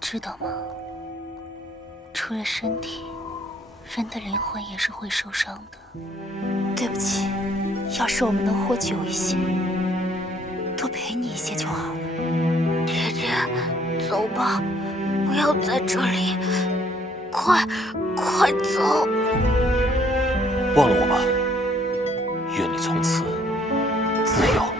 知道吗？除了身体，人的灵魂也是会受伤的。对不起，要是我们能活久一些，多陪你一些就好了。姐姐，走吧，不要在这里，快走！忘了我吧，愿你从此自由。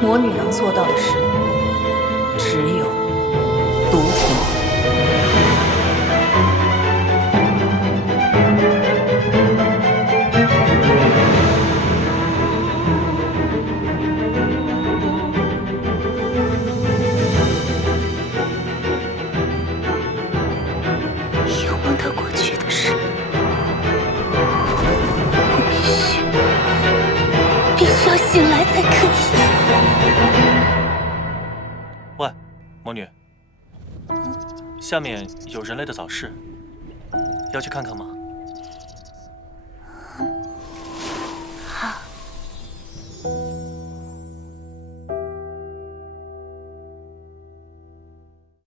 魔女能做到的事，只有独活。有忘得过去的事，我必须要醒来才可以。喂，魔女，下面有人类的早市，要去看看吗？